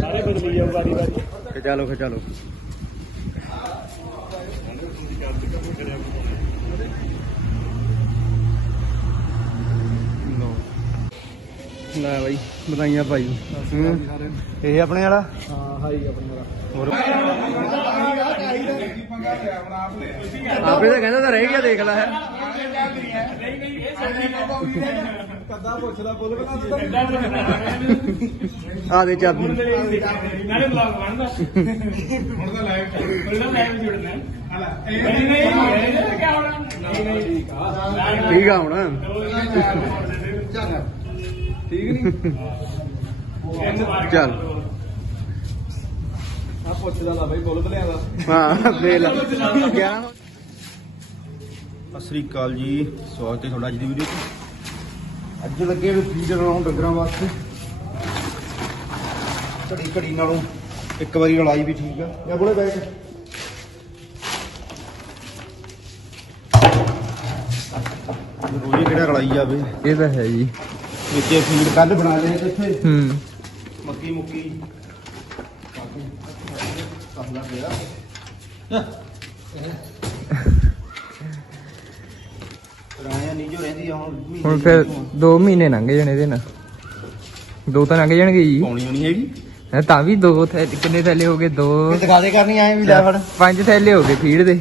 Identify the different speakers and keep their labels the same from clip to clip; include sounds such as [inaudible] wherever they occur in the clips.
Speaker 1: ਸਾਰੇ ਬਦਲੀ ਜਾਓ ਵਾਰੀ ਵਾਰੀ
Speaker 2: ਖਿਚਾ ਲਓ ਖਿਚਾ ਲਓ। ਲਓ। ਲੈ ਬਾਈ ਵਧਾਈਆਂ ਭਾਈ। ਇਹ ਆਪਣੇ ਵਾਲਾ?
Speaker 1: ਹਾਂ ਹਾਈ ਆਪਣਾ
Speaker 2: ਹੋਰ। ਆਪੇ ਤਾਂ ਕਹਿੰਦਾ ਤਾਂ ਰਹਿ ਗਿਆ ਦੇਖ ਲੈ। ਹੈ
Speaker 1: ਕੱਦਾ ਪੁੱਛਦਾ ਬੋਲ
Speaker 2: ਆ ਦੇ ਚਾਬੀ।
Speaker 1: ਨਾਲੇ ਬਲੌਗ ਬਣਦਾ। ਹੁਣ ਤਾਂ ਲਾਈਵ ਚੱਲ ਹੁਣ ਲਾਈਵ ਜੁੜਨਾ ਹਲਾ ਨਹੀਂ ਨਹੀਂ ਇਹ ਹੋਣਾ? ਨਹੀਂ ਨਹੀਂ ਠੀਕ ਆ
Speaker 2: ਠੀਕ ਆ ਹੁਣ।
Speaker 1: ਠੀਕ ਨਹੀਂ?
Speaker 2: ਚੱਲ।
Speaker 1: ਆ ਪੁੱਛਦਾ ਲਾ ਬਾਈ ਬੋਲ ਬਲਿਆ ਦਾ
Speaker 2: ਹਾਂ ਦੇ ਲੈ। 11 ਸਤਿ ਸ੍ਰੀ ਅਕਾਲ ਜੀ। ਸਵਾਗਤ ਹੈ ਤੁਹਾਡਾ ਅੱਜ ਦੀ ਵੀਡੀਓ 'ਚ। ਅੱਜ ਲੱਗੇ ਵੀ ਫੀਡ ਲਾਉਣ ਡੰਗਰਾਂ ਵਾਸਤੇ। ਘੜੀ ਘੜੀ ਨਾਲੋਂ ਇੱਕ ਵਾਰੀ ਲੜਾਈ ਵੀ ਠੀਕ ਆ। ਜਾਂ ਬੋਲੇ ਬੈਠ। ਰੋਜ਼ ਕਿਹੜਾ ਲੜਾਈ ਜਾਵੇ।
Speaker 3: ਇਹ ਤਾਂ ਹੈ ਜੀ।
Speaker 2: ਵਿੱਚੇ ਫੀਡ ਕੱਲ ਬਣਾ ਲਏ ਇੱਥੇ।
Speaker 3: ਹੂੰ।
Speaker 2: ਮੱਕੀ ਮੁੱਕੀ। ਕਾਹਦਾ ਮੇਰਾ ਰਾਇਆ ਜੋ ਰਹਿੰਦੀ ਆ ਹੁਣ ਮਹੀਨੇ
Speaker 3: ਹੁਣ
Speaker 2: ਦੀ
Speaker 3: ਫਿਰ
Speaker 2: ਵਿੱਚੋਂ
Speaker 3: 2 ਮਹੀਨੇ ਲੰਘ ਜਾਣੇ ਇਹਦੇ ਨਾਲ। ਦੋ ਤਾਂ ਲੰਘ ਜਾਣਗੇ ਜੀ।
Speaker 2: ਪਾਉਣੀ ਹੋਣੀ ਹੈਗੀ?
Speaker 3: ਹੈਂ, ਤਾਂ ਵੀ ਦੋ ਥੈ- ਕਿੰਨੇ ਥੈਲੇ ਹੋ ਗਏ? ਦੋ।
Speaker 2: ਇਹ ਦਿਖਾ ਦੇ ਕਰਨੀ ਆਏ ਵੀ ਲੈ ਫੜ।
Speaker 3: ਪੰਜ ਥੈਲੇ ਹੋ ਗਏ ਫੀਡ ਦੇ।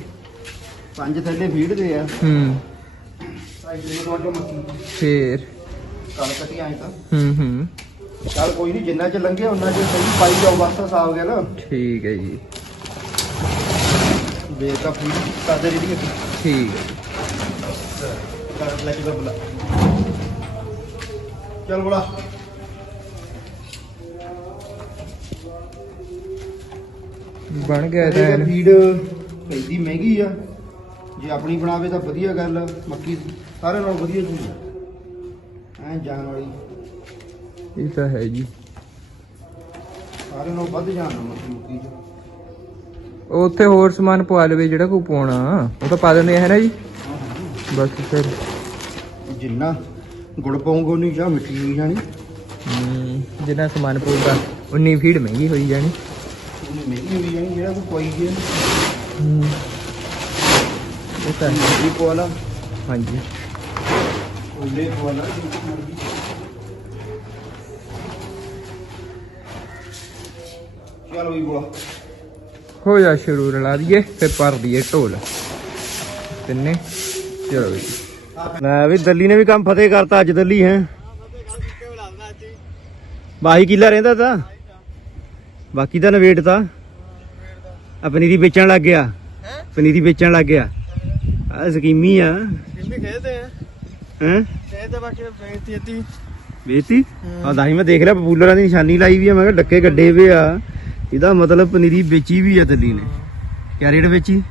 Speaker 2: ਪੰਜ ਥੱਲੇ ਫੀਡ ਦੇ ਆ।
Speaker 3: ਹੂੰ।
Speaker 2: ਸਾਈਡ ਦੇ ਤੋਂ ਜੋ ਮੱਕੀ।
Speaker 3: ਫੇਰ।
Speaker 2: ਕੱਲ ਕੱਟੀ ਆਏ ਤਾਂ।
Speaker 3: ਹੂੰ ਹੂੰ।
Speaker 2: ਚੱਲ ਕੋਈ ਨਹੀਂ ਜਿੰਨਾ ਚ ਲੰਘੇ ਉਹਨਾਂ ਚ ਸਹੀ ਪਾਈ ਜਾਓ ਬਸ ਸਾਫ਼ ਗਿਆ ਨਾ।
Speaker 3: ਠੀਕ ਹੈ ਜੀ।
Speaker 2: ਦੇ ਤਾਂ ਫੀਡ ਕਰਦੇ ਰਹੀ
Speaker 3: ਠੀਕ। ਹੈ ਬਣ ਗਿਆ ਤਾਂ
Speaker 2: ਇਹ। ਫੀਡ ਪੈਂਦੀ ਮਹਿੰਗੀ ਆ। ਜੇ ਆਪਣੀ ਬਣਾਵੇ ਤਾਂ ਵਧੀਆ ਗੱਲ ਮੱਕੀ ਸਾਰਿਆਂ ਨਾਲੋਂ ਵਧੀਆ ਚੀਜ਼ ਆ ਐ ਜਾਨ ਵਾਲੀ।
Speaker 3: ਇਹ ਤਾਂ ਹੈ ਜੀ।
Speaker 2: ਸਾਰਿਆਂ ਨਾਲੋਂ ਵੱਧ ਜਾਨ ਆ ਮੱਕੀ ਮੁੱਕੀ ਚ।
Speaker 3: ਉੱਥੇ ਹੋਰ ਸਮਾਨ ਪਵਾ ਲਵੇ ਜਿਹੜਾ ਕੋ ਪਾਉਣਾ। ਉਹ ਤਾਂ ਪਾ ਦਿੰਦੇ ਆ ਹੈ ਨਾ ਜੀ? ਬਸ ਫਿਰ
Speaker 2: ਜਿੰਨਾ ਗੁੜ ਪਾਉਂਗਾ ਉਨੀ ਚਾਹ ਮਿੱਠੀ ਹੋਈ ਜਾਣੀ।
Speaker 3: ਜਿੰਨਾ ਸਮਾਨ ਪਊਗਾ ਉਨੀ ਫੀਡ ਮਹਿੰਗੀ ਹੋਈ ਜਾਣੀ।
Speaker 2: ਉਹਨੇ ਮਹਿੰਗੀ ਹੋਈ ਜਾਣੀ ਜਿਹੜਾ ਕੋਈ ਪਾਈ ਗਿਆ।
Speaker 3: ਹੂੰ ਇਹ ਤਾਂ ਹੈ।
Speaker 2: ਇਹ ਪਵਾ ਲਾ।
Speaker 3: ਹਾਂਜੀ।
Speaker 2: ਉਹਲੇ ਪਵਾ ਲਾ ਜਿੰਨੀ ਮਰਜ਼ੀ। ਚਲੋ ਵੀ ਬੋਲਾ।
Speaker 3: ਹੋ ਜਾ ਸ਼ੁਰੂ ਰਲਾ ਦਈਏ ਫਿਰ ਭਰ ਦਈਏ ਢੋਲ। ਤਿੰਨੇ। ਚਲੋ
Speaker 2: ਲੈ ਵੀ ਦੱਲੀ ਨੇ ਵੀ ਕੰਮ ਫਤਿਹ ਕਰਤਾ ਅੱਜ ਦੱਲੀ ਹੈ। ਬਾਈ ਕਿੱਲਾ ਰਹਿੰਦਾ ਤਾਂ। ਬਾਕੀ ਤਾਂ ਨਵੇੜ ਤਾਂ। ਆ ਪਨੀਰੀ ਵੇਚਣ ਲੱਗ ਗਿਆ। ਪਨੀਰੀ ਵੇਚਣ ਲੱਗ ਗਿਆ। ਆ ਸਕੀਮੀ ਆ।
Speaker 1: ਕਿੰਨੇ ਖੇਦੇ ਆ
Speaker 2: ਹੈ?
Speaker 1: ਖੇਦੇ ਬਾਕੀ ਅੱਤੀ
Speaker 2: ਵੇਚੀ ਆ ਦਾਈ ਮੈਂ ਦੇਖ ਲਿਆ ਪਪੂਲਰਾਂ ਦੀ ਨਿਸ਼ਾਨੀ ਲਾਈ ਵੀ ਆ ਮੈਂ ਕਿਹਾ ਡੱਕੇ ਗੱਡੇ ਵੇ ਆ। ਇਹਦਾ ਮਤਲਬ ਪਨੀਰੀ ਵੇਚੀ ਵੀ ਆ ਦੱਲੀ ਨੇ। ਕਿਆ ਰੇਟ ਵੇਚੀ?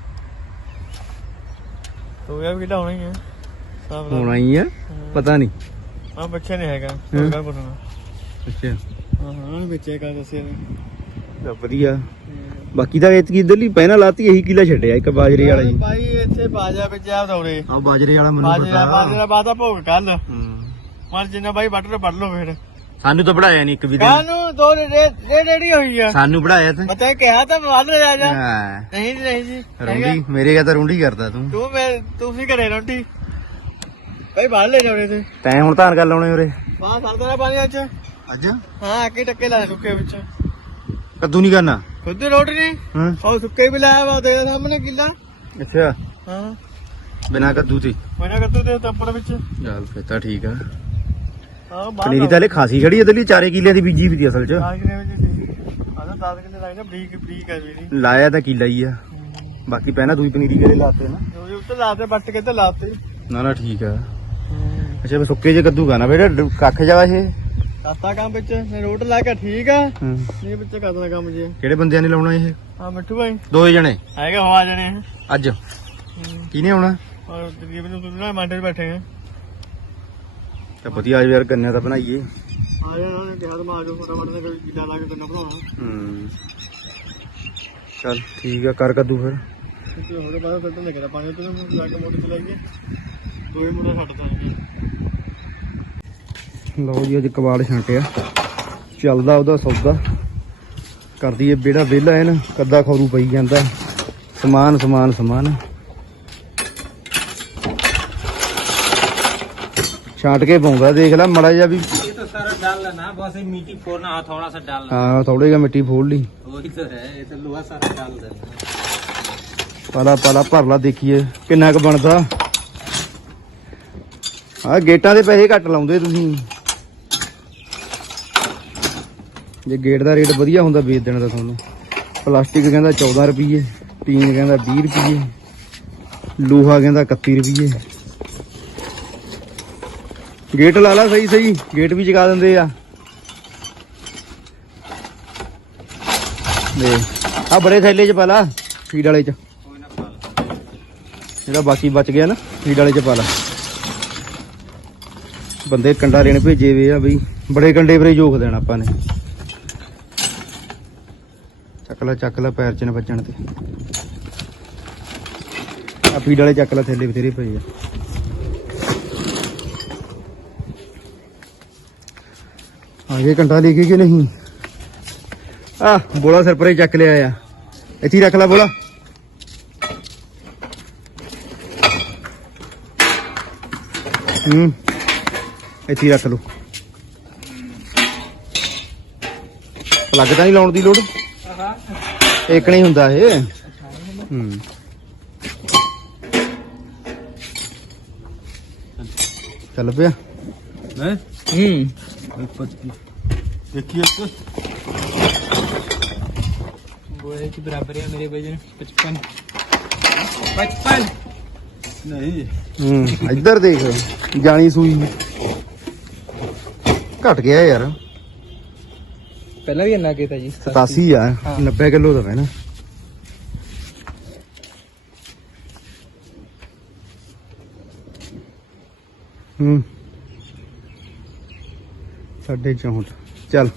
Speaker 1: ਹੋ ਗਿਆ ਵੀ ਕਿਹੜਾ ਹੋਣਾ ਹੀ ਹੈ। ਸਾਫ਼
Speaker 2: ਹੋਣਾ ਹੀ। ਆ ਪਤਾ ਨਹੀਂ।
Speaker 1: ਆ ਬੱਚਾ ਨਹੀਂ ਹੈਗਾ।
Speaker 2: ਹੂੰ।
Speaker 1: ਹੋਗਾ ਕੋਣਾ
Speaker 2: ਅੱਛਾ।
Speaker 1: ਹਾਂ ਹਾਂ ਬੱਚੇ ਕਾ ਦੱਸਿਆ ਨੇ
Speaker 2: ਤਾਂ ਵਧੀਆ। ਬਾਕੀ ਤਾਂ ਇਤਕੀ ਇਧਰਲੀ ਪਹਿਨਾ ਲਾਤੀ ਇਹੀ ਕਿਲਾ ਛੱਡਿਆ ਇੱਕ ਬਾਜਰੇ ਵਾਲਾ ਜੀ
Speaker 1: ਭਾਈ ਇੱਥੇ ਬਾਜਾ ਵਿੱਚ ਆ ਦੌੜੇ
Speaker 2: ਆ ਬਾਜਰੇ ਵਾਲਾ ਮੈਨੂੰ
Speaker 1: ਬਾਜਾ
Speaker 2: ਪਤਾ।
Speaker 1: ਬਾਜਾ ਬਾਦਾ ਭੋਗ ਕੱਲ
Speaker 2: ਹੂੰ।
Speaker 1: ਮਰ ਜਿੰਨਾ ਬਾਈ ਵੱਟ ਲੋ ਵੱਢ ਲੋ ਫਿਰ।
Speaker 2: ਸਾਨੂੰ ਤਾਂ ਪੜਾਇਆ ਨਹੀਂ ਇੱਕ ਵੀ ਦਿਨ।
Speaker 1: ਕਾਨੂੰ ਦੋ ਰੇ ਰੇੜੀ ਹੋਈ ਆ।
Speaker 2: ਸਾਨੂੰ ਪੜਾਇਆ ਤੇ।
Speaker 1: ਮੈਂ ਤਾਂ ਕਿਹਾ ਤਾਂ ਵੱਢ ਜਾ ਜਾ।
Speaker 2: ਹਾਂ।
Speaker 1: ਨਹੀਂ ਜੀ ਨਹੀਂ ਜੀ।
Speaker 2: ਰੁੰਡੀ ਮੇਰੇ ਕਾ ਤਾਂ ਰੁੰਡੀ ਕਰਦਾ ਤੂੰ।
Speaker 1: ਤੂੰ ਮੈਂ ਤੁਸੀਂ ਘਰੇ ਰੋਟੀ ਭਾਈ ਬਾਹਰ ਲੈ ਜਾਉਣੇ ਤੇ।
Speaker 2: ਤੈਂ ਹੁਣ ਧਾਨ ਕਰ ਲਾਉਣੇ ਉਰੇ।
Speaker 1: ਬਾਹਰ ਸਰਦਾ ਨਾ ਪਾਣੀ ਅੱਜ।
Speaker 2: ਅੱਜ?
Speaker 1: ਹਾਂ ਆਕੇ ਟੱਕੇ ਲਾ ਸੁੱਕੇ ਵਿੱਚ।
Speaker 2: ਕੱਦੂ ਨਹੀਂ ਕਰਨਾ?
Speaker 1: ਖੁਦ ਦੀ ਰੋਟੀ ਨਹੀਂ
Speaker 2: ਹਾਂ।
Speaker 1: ਉਹ ਸੁੱਕੇ ਵੀ ਲਾਇਆ ਵਾ ਤੇਰੇ ਸਾਹਮਣੇ ਕਿੱਲਾ
Speaker 2: ਅੱਛਾ।
Speaker 1: ਹਾਂ।
Speaker 2: ਬਿਨਾ ਕੱਦੂ ਤੇ।
Speaker 1: ਮੈਨਾਂ ਕੱਤੂ ਦੇ ਤੱਪੜ ਵਿੱਚ।
Speaker 2: ਚੱਲ ਫੇ ਤਾਂ ਠੀਕ ਆ।
Speaker 1: ਹਾਂ ਬਾਹਰ
Speaker 2: ਪਨੀਰੀ ਤਾਂ ਹਲੇ ਖਾਸੀ ਖੜੀ ਇਧਰਲੀ 4 ਕਿੱਲਿਆਂ ਦੀ ਬੀਜੀ ਵੀ ਦੀ ਅਸਲ 'ਚ।
Speaker 1: ਲਾਗ ਦੇ ਵਿੱਚ ਸੀ। ਆਦਾ 10 ਕਿੱਲੇ ਲਾਈ ਨਾ ਬਰੀਕ ਬਰੀਕ ਹੈ ਮੇਰੀ
Speaker 2: ਲਾਇਆ ਤਾਂ ਕਿੱਲਾ ਹੀ ਆ। ਬਾਕੀ ਪਹਿਲਾਂ ਦੂਈ ਪਨੀਰੀ ਕਰੇ ਲਾਤੇ ਨਾ?
Speaker 1: ਜੋ ਉੱਤੇ ਲਾਤੇ ਬੱਟ ਕੇ ਤੇ ਲਾਤੇ।
Speaker 2: ਨਾ ਨਾ ਠੀਕ ਆ। ਅੱਛਾ ਫੇ ਸੁੱਕੇ ਜੇ ਕੱਦੂ ਕਰਨਾ ਬੇਟਾ ਡ- ਕੱਖ ਜਾ ਇਹ?
Speaker 1: ਕਰਤਾ ਕੰਮ ਵਿੱਚ ਮੈਂ ਰੋਟ ਲਾ ਕੇ ਠੀਕ ਆ।
Speaker 2: ਹਾਂ।
Speaker 1: ਨਹੀਂ ਵਿੱਚ ਕਰਦਾ ਕੰਮ ਜੀ।
Speaker 2: ਕਿਹੜੇ ਬੰਦਿਆਂ ਨੇ ਲਾਉਣਾ ਇਹ?
Speaker 1: ਹਾਂ ਮਿੱਠੂ ਭਾਈ।
Speaker 2: ਦੋਏ ਜਣੇ?
Speaker 1: ਹੈਗਾ ਹਵਾ ਜਣੇ।
Speaker 2: ਅੱਜ? ਕਿਹਨੇ ਆਉਣਾ?
Speaker 1: ਔਰ ਤਕਰੀਬਨ ਨੂੰ ਸੁਣਨਾ ਮੰਡੇ ਬੈਠੇ ਆ।
Speaker 2: ਤਾਂ ਵਧੀਆ ਯਾਰ ਗੰਨੇ ਤਾਂ ਬਣਾਈਏ।
Speaker 1: ਆ ਜਾ ਉਹਨੇ ਕਿਹਾ ਤਾਂ ਮੈਂ ਆ ਜਾਓ ਫਟਾਫਟ ਤੇ ਕੋਈ ਕਿੱਲਾ ਲਾ ਕੇ ਗੰਨਾ ਬਣਾਉਣਾ।
Speaker 2: ਹੂੰ। ਚੱਲ ਠੀਕ ਆ ਕਰ ਕੱਦੂ ਫਿਰ।
Speaker 1: ਕਿਉਂਕਿ ਉਹਦੇ ਬਾਅਦ ਫਿਰ ਤਾਂ ਲੱਗਦਾ ਪਾਣੀ ਤੇ ਲਾ ਕੇ। ਮੋਟਰ ਚਲਾਈਏ ਦੋਏ ਮੁੰਡਾ ਛੱਡਦਾ
Speaker 2: ਲਓ ਜੀ ਅੱਜ ਕਬਾੜ ਛਾਂਟਿਆ ਚੱਲਦਾ ਉਹਦਾ ਸੌਦਾ। ਕਰਦੀ ਏ ਬੇੜਾ ਵਿਹਲਾ ਹੈ ਨਾ ਕੱਦਾ ਖੌਰੂ ਪਈ ਜਾਂਦਾ। ਸਮਾਨ ਸਮਾਨ ਸਮਾਨ। ਛਾਂਟ ਕੇ ਪਾਉਂਦਾ ਦੇਖ ਲੈ ਮੜਾ ਜਾ ਵੀ
Speaker 4: ये तो सारा डाल लेना बस ये मिट्टी फोड़ना है थोड़ा सा डालना
Speaker 2: ਹਾਂ ਥੋੜੇ ਜਿਹਾ ਮਿੱਟੀ ਫੋੜ ਲਈ
Speaker 4: वही तो है ये तो लोहा सारा डाल देना
Speaker 2: ਪਾਲਾ ਪਾਲਾ ਭਰ ਲਾ ਦੇਖੀਏ ਕਿੰਨਾ ਕੁ ਬਣਦਾ ਆ ਗੇਟਾਂ ਦੇ ਪੈਸੇ ਘੱਟ ਲਾਉਂਦੇ ਤੁਸੀਂ ਜੇ ਗੇਟ ਦਾ ਰੇਟ ਵਧੀਆ ਹੁੰਦਾ ਵੇਚ ਦੇਣਾ ਤਾਂ ਤੁਹਾਨੂੰ ਪਲਾਸਟਿਕ ਕਹਿੰਦਾ 14 ਰੁਪਏ ਟੀਨ ਕਹਿੰਦਾ 20 ਰੁਪਏ ਲੋਹਾ ਕਹਿੰਦਾ 31 ਰੁਪਏ ਗੇਟ ਲਾ ਲਾ ਸਹੀ ਸਹੀ। ਗੇਟ ਵੀ ਜਗਾ ਦਿੰਦੇ ਆ। ਦੇ। ਆ ਬੜੇ ਥੈਲੇ 'ਚ ਪਾ ਲਾ ਫੀਡ ਵਾਲੇ 'ਚ। ਜਿਹੜਾ ਬਾਕੀ ਬਚ ਗਿਆ ਨਾ ਫੀਡ ਵਾਲੇ 'ਚ ਪਾ ਲਾ। ਬੰਦੇ ਕੰਡਾ ਲੈਣ ਭੇਜੇ ਵੇ ਆ ਬਈ। ਬੜੇ ਕੰਡੇ ਵੀਰੇ ਜੋਖ ਦੇਣਾ ਆਪਾਂ ਨੇ। ਚੱਕਲਾ ਚੱਕਲਾ ਪੈਰ 'ਚ ਨਾ ਵੱਜਣ ਤੇ। ਆ ਫੀਡ ਵਾਲੇ ਚੱਕ ਲੈ, ਥੈਲੇ ਬਥੇਰੇ ਪਏ ਆ। ਆਗੇ ਕੰਡਾ ਲੈ ਕੇ ਕਿ ਨਹੀਂ? ਆ ਬੋਲਾ ਸਿਰ ਪਰੇ ਚੱਕ ਲਿਆ ਆ। ਇੱਥੇ ਹੀ ਰੱਖ ਲੈ ਬੋਲਾ। ਹੂੰ ਇੱਥੇ ਹੀ ਰੱਖ ਲਓ। ਪਲੱਗ ਤਾਂ ਨਹੀਂ ਲਾਉਣ ਦੀ ਲੋੜ? ਇੱਕ ਨਹੀਂ ਹੁੰਦਾ ਇਹ। ਹੂੰ। ਚੱਲ ਪਿਆ।
Speaker 3: ਹੂੰ?
Speaker 2: ਦੇਖੀ ਇੱਕ
Speaker 3: ਗੋਲੇ ਚ ਬਰਾਬਰ ਹੈ ਮੇਰੇ ਵਜਨ 55 55
Speaker 4: ਨਹੀਂ।
Speaker 2: ਹੂੰ ਇੱਧਰ ਦੇਖ ਜਾਣੀ ਸੂਈ। ਘਟ ਗਿਆ ਯਾਰ।
Speaker 3: ਪਹਿਲਾਂ ਵੀ ਇੰਨਾ ਕੀਤਾ ਜੀ
Speaker 2: 87 ਆ 90 ਕਿਲੋ ਦਾ ਹੈ ਨਾ ਹੂੰ। ਸਾਡੇ 64 ਚੱਲ।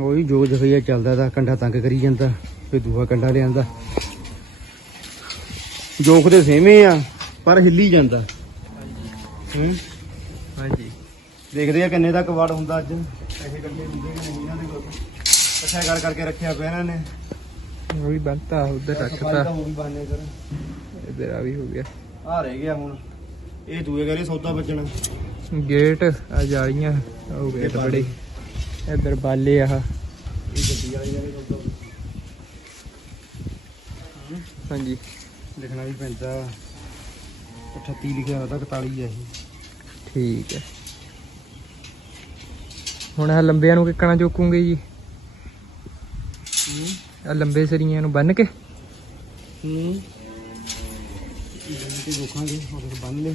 Speaker 2: ਉਹੀ ਜੋ ਜਖਈਆ ਚੱਲਦਾ ਦਾ ਕੰਡਾ ਤੰਗ ਕਰੀ ਜਾਂਦਾ ਫੇ ਦੂਆ ਕੰਡਾ ਲਿਆਂਦਾ। ਜੋਖ ਦੇ ਸੇਵੇਂ ਆ ਪਰ ਹਿੱਲੀ ਜਾਂਦਾ। ਹੂੰ?
Speaker 3: ਹਾਂਜੀ।
Speaker 2: ਦੇਖਦੇ ਆ ਕਿੰਨੇ ਦਾ ਕਵਾੜ ਹੁੰਦਾ ਅੱਜ। ਪੈਸੇ ਕੱਢੇ ਹੁੰਦੇ ਨਹੀਂ ਇਹਨਾਂ ਦੇ ਕੋਲ। ਇਕੱਠਾ ਕਰ ਕਰਕੇ ਰੱਖਿਆ ਪਿਆ ਇਹਨਾਂ ਨੇ।
Speaker 3: ਉਹ ਵੀ ਬੰਤਾ ਉਧਰ ਰੱਖਤਾ।
Speaker 2: ਤਾਂ ਉਹ ਵੀ ਬਾਨੇ ਕਰ
Speaker 3: ਇਧਰ ਆ ਵੀ ਹੋ ਗਿਆ।
Speaker 2: ਆ ਰਹਿ ਗਿਆ ਹੁਣ। ਇਹ ਦੂਏ ਕਰੇ ਸੌਦਾ ਬਚਣਾ।
Speaker 3: ਗੇਟ ਆ ਜਾਲੀਆਂ। ਹੋ ਗਏ
Speaker 2: ਇਹ
Speaker 3: ਬੜੇ। ਇਧਰ ਬਾਲੇ ਆ।
Speaker 2: ਇਹ ਗੱਡੀ ਵਾਲੀ ਕਰੇ ਸੌਦਾ
Speaker 3: ਹਾਂਜੀ।
Speaker 2: ਲਿਖਣਾ ਵੀ ਪੈਂਦਾ। 38 ਲਿਖਿਆ ਹੋਇਆ ਤਾਂ 41 ਆ ਇਹ।
Speaker 3: ਠੀਕ ਹੈ ਹੁਣ ਆ ਲੰਬਿਆਂ ਨੂੰ ਕਿੱਕਣਾ ਚੋਕੂਗੇ ਜੀ? ਆ ਲੰਬੇ ਸਰੀਆਂ ਨੂੰ ਬੰਨ ਕੇ।
Speaker 2: ਹੂੰ। ਤੇ ਦੇਖਾਂਗੇ ਉਹ ਬੰਨ ਲੈ।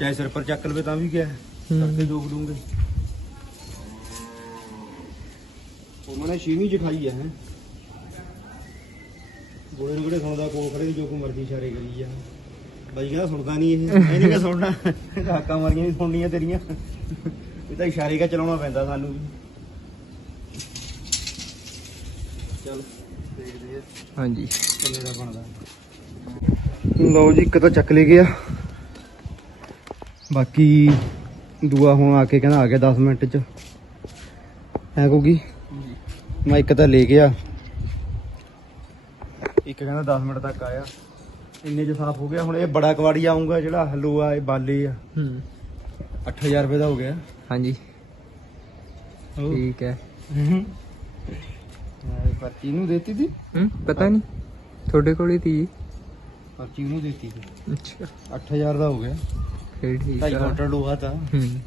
Speaker 2: ਚਾਹੇ ਸਿਰ ਪਰ ਚੱਕ ਲਵੇ ਤਾਂ ਵੀ ਕਿਆ। ਹੈ।
Speaker 3: ਹੂੰ।
Speaker 2: ਕਰਕੇ ਜੋਗ ਦੂੰਗੇ। ਉਹ ਮਨੇ ਛੀਵੀਂ ਖਾਈ ਆ ਹੈ। ਬੋਲੇ ਨੂੰ ਕਿਹੜੇ ਸੁਣਦਾ ਕੋਲ ਖੜੇ ਜੋ ਕੋ ਮਰਜ਼ੀ ਇਸ਼ਾਰੇ ਕਰੀ ਜਾ। ਬਾਈ ਕਹਿੰਦਾ ਸੁਣਦਾ ਨਹੀਂ ਇਹ। ਇਹ ਨਹੀਂ ਕਿ ਸੁਣਨਾ। ਹਾਕਾਂ ਮਾਰੀਆਂ ਨਹੀਂ ਸੁਣਨੀਆਂ ਤੇਰੀਆਂ। ਇਹ ਤਾਂ ਇਸ਼ਾਰੇ ਕਾ ਚਲਾਉਣਾ ਪੈਂਦਾ ਸਾਨੂੰ ਵੀ। ਚਲ ਦੇਖਦੇ ਆ।
Speaker 3: ਹਾਂਜੀ।
Speaker 2: ਕਿੰਨੇ ਦਾ ਬਣਦਾ। ਲਓ ਜੀ ਇੱਕ ਤਾਂ ਚੱਕ ਲੈ ਗਿਆ। ਬਾਕੀ ਦੂਆ ਹੁਣ ਆ ਕੇ ਕਹਿੰਦਾ ਆ ਗਿਆ 10 ਮਿੰਟ ਚ। ਹੈ ਕੋਗੀ ਮੈਂ ਇੱਕ ਤਾਂ ਲੈ ਗਿਆ ਇੱਕ ਕਹਿੰਦਾ 10 ਮਿੰਟ ਤੱਕ ਆਇਆ। ਇੰਨੇ ਚ ਸਾਫ਼ ਹੋ ਗਿਆ। ਹੁਣ ਇਹ ਬੜਾ ਕਵਾੜੀ ਆਉਂਗਾ ਜਿਹੜਾ ਹਲੂਆ ਇਹ ਬਾਲੇ ਆ।
Speaker 3: ਹੂੰ।
Speaker 2: 8000 ਰੁਪਏ ਦਾ ਹੋ ਗਿਆ।
Speaker 3: ਹਾਂਜੀ। ਠੀਕ ਹੈ।
Speaker 2: ਹੂੰ। ਪਰਚੀ ਨੂੰ ਦੇਤੀ ਸੀ
Speaker 3: ਹੂੰ ਪਤਾ ਨਹੀਂ। ਤੁਹਾਡੇ ਕੋਲ ਹੀ ਤੀ। ਜੀ
Speaker 2: ਪਰਚੀ ਨੂੰ ਦੇਤੀ ਸੀ।
Speaker 3: ਅੱਛਾ।
Speaker 2: 8000 ਦਾ ਹੋ ਗਿਆ।
Speaker 3: ਫਿਰ ਠੀਕ
Speaker 2: ਢਾਈ
Speaker 3: ਆ।
Speaker 2: ਕੁਆਂਟਲ ਲੋਹਾ ਤਾਂ।
Speaker 3: ਹੂੰ।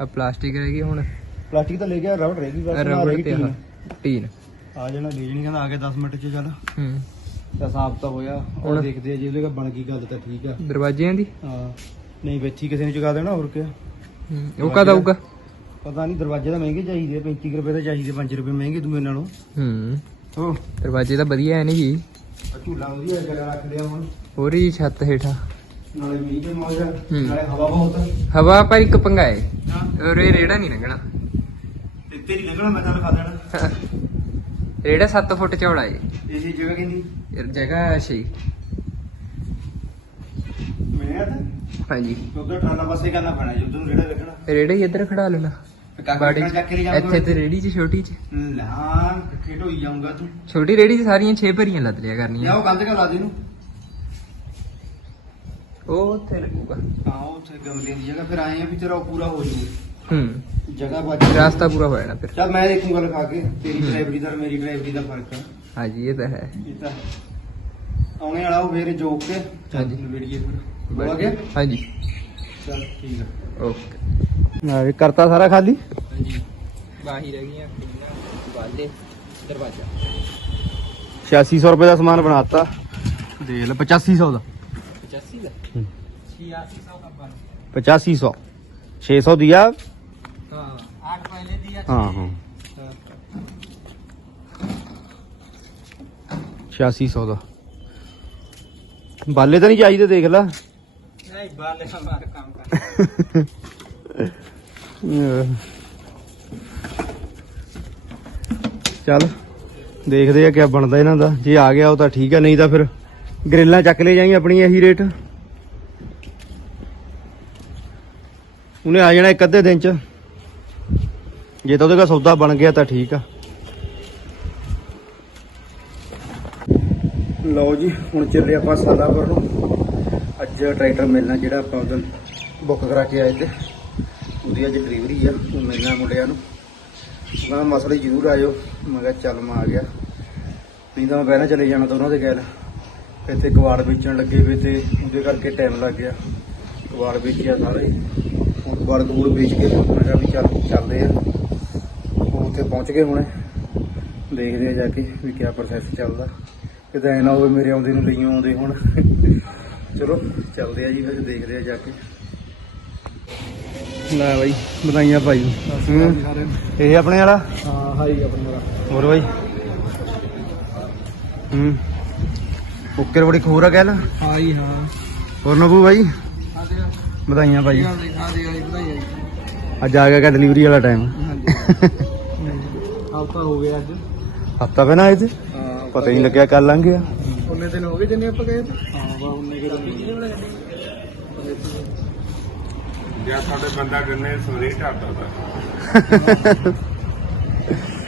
Speaker 3: ਆ ਪਲਾਸਟਿਕ ਰਹਿ ਗਈ ਹੁਣ।
Speaker 2: ਪਲਾਸਟਿਕ ਤਾਂ ਲੈ ਗਿਆ ਰਬੜ ਰਹਿ ਗਈ ਬਸ।
Speaker 3: ਰਬੜ ਤੇ ਆਹ
Speaker 2: ਟੀਨ। ਆ ਜਾਣਾ ਲੈ ਜਣੀ ਕਹਿੰਦਾ ਆ ਕੇ 10 ਮਿੰਟ ਚ ਚੱਲ।
Speaker 3: ਹੂੰ।
Speaker 2: ਤਾਂ ਸਾਫ਼ ਤਾਂ ਹੋਇਆ ਹੁਣ
Speaker 3: ਹੁਣ?
Speaker 2: ਦੇਖਦੇ ਆ ਜੇ ਉਹਦੇ ਕੋਲ ਬਣ ਗਈ ਗੱਲ ਤਾਂ ਠੀਕ ਆ।
Speaker 3: ਦਰਵਾਜ਼ਿਆਂ ਦੀ?
Speaker 2: ਹਾਂ। ਨਹੀਂ ਵੇਚੀ ਕਿਸੇ ਨੂੰ ਚੁਕਾ ਦੇਣਾ ਹੋਰ ਕਿਆ।
Speaker 3: ਹੂੰ, ਉਹ ਕਦ ਆਊਗਾ?
Speaker 2: ਪਤਾ ਨਹੀਂ ਦਰਵਾਜ਼ੇ ਤਾਂ ਮਹਿੰਗੇ ਚਾਹੀਦੇ 35 ਕੁ ਰੁਪਏ ਤਾਂ ਚਾਹੀਦੇ 5 ਰੁਪਏ ਮਹਿੰਗੇ ਦੂਏ ਨਾਲੋਂ।
Speaker 3: ਹੂੰ।
Speaker 2: ਹੋ
Speaker 3: ਦਰਵਾਜ਼ੇ ਤਾਂ ਵਧੀਆ ਹੈ ਨਹੀਂ ਜੀ।
Speaker 2: ਝੂਲਾ ਵਧੀਆ ਜਗ੍ਹਾ ਰੱਖ ਲਿਆ ਹੁਣ।
Speaker 3: ਹੋਰ ਹੀ ਛੱਤ ਹੇਠਾਂ।
Speaker 2: ਨਾਲੇ ਮੀਂਹ ਦੇ ਮੌਜ ਆ,
Speaker 3: ਹੂੰ।
Speaker 2: ਨਾਲੇ ਹਵਾ ਬਹੁਤ ਆ।
Speaker 3: ਹਵਾ ਪਰ ਇੱਕ ਪੰਗਾ ਹੈ। ਰੇੜਾ ਨਹੀਂ ਲੰਘਣਾ।
Speaker 2: ਤੇ ਤੇਰੀ ਲੱਗਣਾ ਮੈਂ ਤਾਂ ਲਿਖਾ ਦੇਣਾ
Speaker 3: ਰੇੜਾ 7 ਫੁੱਟ ਚੌੜਾ
Speaker 2: ਇਹ। ਜਗ੍ਹਾ ਕਹਿੰਦੀ।
Speaker 3: ਇਹ ਜਗ੍ਹਾ ਛੇ।
Speaker 2: ਮੈਂ ਤਾਂ?
Speaker 3: ਹਾਂਜੀ।
Speaker 2: ਉਧਰ ਟਰਾਲਾ ਪਾਸੇ ਕਰਨਾ ਪੈਣਾ ਜੀ ਉਧਰ ਨੂੰ ਜਿਹੜਾ ਲੱਗਣਾ।
Speaker 3: ਰੇੜਾ ਹੀ ਇੱਧਰ ਖੜਾ ਲੈਣਾ। ਬਾੜੀ
Speaker 2: ਜਾਊਂਗਾ।
Speaker 3: ਇੱਥੇ ਤੇ ਰੇੜੀ 'ਚ ਛੋਟੀ 'ਚ।
Speaker 2: ਲਾਂ ਖੇਡ ਹੋਈ ਜਾਊਂਗਾ ਤੂੰ।
Speaker 3: ਛੋਟੀ ਰੇੜੀ 'ਚ ਸਾਰੀਆਂ 6 ਭਰੀਆਂ ਲੱਦ ਲਿਆ ਕਰਨੀਆਂ।
Speaker 2: ਉਹ ਕੰਧ ਕਾ ਲਾ ਦੇ ਨੂੰ
Speaker 3: ਉਹ ਉੱਥੇ ਲੱਗੂਗਾ।
Speaker 2: ਹਾਂ ਉੱਥੇ ਗਮਲੇ ਦੀ ਜਗ੍ਹਾ ਫਿਰ ਆਏ ਆ ਵੀ ਤੇਰਾ ਪੂਰਾ ਹੋ ਜਾਊ
Speaker 3: ਹੂੰ
Speaker 2: ਜਗ੍ਹਾ ਬਚ
Speaker 3: ਰਾਸਤਾ ਪੂਰਾ ਹੋ ਜਾਣਾ ਫਿਰ
Speaker 2: ਚੱਲ ਮੈਂ ਦੇਖੂੰਗਾ ਲਿਖਾ ਕੇ ਤੇਰੀ
Speaker 3: ਹੂੰ।
Speaker 2: ਡਰਾਈਵਰੀ ਦਾ ਔਰ ਮੇਰੀ ਡਰਾਈਵਰੀ ਦਾ ਫਰਕ ਆ
Speaker 3: ਹਾਂਜੀ ਇਹ ਤਾਂ ਹੈ
Speaker 2: ਇਹ ਤਾਂ ਆਉਣੇ ਵਾਲਾ ਉਹ ਫੇਰ ਜੋਕ ਕੇ ਚੱਲ
Speaker 3: ਹਾਂਜੀ।
Speaker 2: ਨਵੇੜੀਏ ਫਿਰ ਹੋ ਗਿਆ
Speaker 3: ਹਾਂਜੀ
Speaker 2: ਚੱਲ ਠੀਕ ਆ
Speaker 3: ਓਕੇ
Speaker 2: ਨਾ ਇਹ ਕਰਤਾ ਸਾਰਾ ਖਾਲੀ
Speaker 3: ਹਾਂਜੀ ਬਾਹੀ ਰਹਿ ਗਈਆਂ ਵਾਲੇ ਦਰਵਾਜ਼ਾ
Speaker 2: 8600 ਰੁਪਏ ਦਾ ਸਮਾਨ ਬਣਾਤਾ ਦੇਖ ਲੈ 8500 ਦਾ
Speaker 3: 85 ਦਾ
Speaker 2: ਹੂੰ।
Speaker 4: 8600 का बन
Speaker 2: 8500 600 दिया
Speaker 3: ਹਾਂ
Speaker 4: आठ
Speaker 2: ਹਾਂ ਹਾਂ 8600 ਦਾ। ਬਾਲੇ ਤਾਂ ਨਹੀਂ ਚਾਹੀਦੇ ਦੇਖ ਲੈ।
Speaker 4: ਨਹੀਂ ਬਾਲੇ ਦਾ ਮਾਰ ਕੰਮ ਕਰ।
Speaker 2: ਚੱਲ ਦੇਖਦੇ ਆ ਕਿਆ ਬਣਦਾ ਇਹਨਾਂ ਦਾ। ਜੇ ਆ ਗਿਆ ਉਹ ਤਾਂ ਠੀਕ ਆ ਨਹੀਂ ਤਾਂ ਫਿਰ ਗ੍ਰਿਲਾਂ ਚੱਕ ਲੈ ਜਾਈ ਆਪਣੀ ਇਹੀ ਰੇਟ। ਉਹਨੇ ਆ ਜਾਣਾ ਇੱਕ ਅੱਧੇ ਦਿਨ ਚ। ਜੇ ਤਾਂ ਉਹਦੇ ਕੋਲ ਸੌਦਾ ਬਣ ਗਿਆ ਤਾਂ ਠੀਕ ਆ। ਲਓ ਜੀ, ਹੁਣ ਚੱਲੇ ਆਪਾਂ ਸਾਦਾਪੁਰ ਨੂੰ। ਅੱਜ ਟਰੈਕਟਰ ਮਿਲਣਾ ਜਿਹੜਾ ਆਪਾਂ ਉਦੋਂ ਬੁੱਕ ਕਰਾ ਕੇ ਆਏ ਤੇ। ਉਹਦੀ ਅੱਜ ਡਿਲੀਵਰੀ ਆ, ਉਹ ਮਿਲਣਾ ਮੁੰਡਿਆਂ ਨੂੰ। ਮੈਂ ਕਿਹਾ ਮਸਲੇ ਜ਼ਰੂਰ ਆਇਓ। ਮੈਂ ਕਿਹਾ ਚੱਲ ਮੈਂ ਆ ਗਿਆ। ਨਹੀਂ ਤਾਂ ਮੈਂ ਪਹਿਲਾਂ ਚਲੇ ਜਾਣਾ ਤਾਂ ਉਹਨਾਂ ਦੇ ਗੈਲ ਇੱਥੇ ਕਵਾੜ ਵੇਚਣ ਲੱਗੇ ਵੇ ਤੇ ਉਹਦੇ ਕਰਕੇ ਟਾਈਮ ਲੱਗ ਗਿਆ। ਕਵਾੜ ਵੇਚਿਆ ਸਾਰੇ ਹੁਣ ਕਵਾੜ ਕੂੜ ਵੇਚ ਕੇ ਮੈਂ ਕਿਹਾ ਵੀ ਚੱਲ, ਚੱਲਦੇ ਆ। ਉੱਥੇ ਪਹੁੰਚ ਗਏ ਹੁਣੇ। ਦੇਖਦੇ ਆ ਜਾ ਕੇ ਵੀ ਕਿਆ ਪ੍ਰੋਸੈਸ ਚੱਲਦਾ। ਕਿਤੇ ਐ ਨਾ ਹੋਵੇ ਮੇਰੇ ਆਉਂਦੇ ਨੂੰ ਲਈ ਆਉਂਦੇ ਹੁਣ। ਚਲੋ ਚੱਲਦੇ ਆ ਜੀ ਫਿਰ ਦੇਖਦੇ ਆ ਜਾ ਕੇ। ਲੈ ਬਾਈ ਵਧਾਈਆਂ ਭਾਈ। ਹੂੰ। ਇਹ ਆਪਣੇ ਵਾਲਾ?
Speaker 5: ਹਾਂ ਹਾਈ ਆਪਣਾ ਵਾਲਾ।
Speaker 2: ਹੋਰ ਬਾਈ? ਹੂੰ। ਉੱਕਰ ਬੜੀ ਖੋਰ ਆ ਗੱਲ
Speaker 5: ਹਾਈ ਹਾਂ
Speaker 2: ਹੋਰ ਨਬੂ ਬਾਈ? ਵਧਾਈਆਂ ਭਾਈ। ਅੱਜ ਆ ਗਿਆ ਡਿਲੀਵਰੀ ਵਾਲਾ ਟਾਈਮ
Speaker 5: ਹਫਤਾ ਹੋ ਗਿਆ ਅੱਜ।
Speaker 2: ਹਫਤਾ ਪਹਿਲਾਂ ਆਏ ਤੇ
Speaker 5: ਹਾਂ
Speaker 2: ਪਤਾ ਹੀ ਨਹੀਂ ਲੱਗਿਆ ਕੱਲ ਲੰਘ ਗਿਆ।
Speaker 5: ਉਹਨੇ ਦਿਨ ਹੋ ਗਏ ਜਿੰਨੇ ਆਪਾਂ ਗਏ ਤੇ ਹਾਂ ਵਾ ਉਹਨੇ ਕਿ ਦਿਨ
Speaker 6: ਜਾਂ ਸਾਡੇ ਬੰਦਾ ਗੰਨੇ ਸਵੇਰੇ ਢਾਟਾ ਦਾ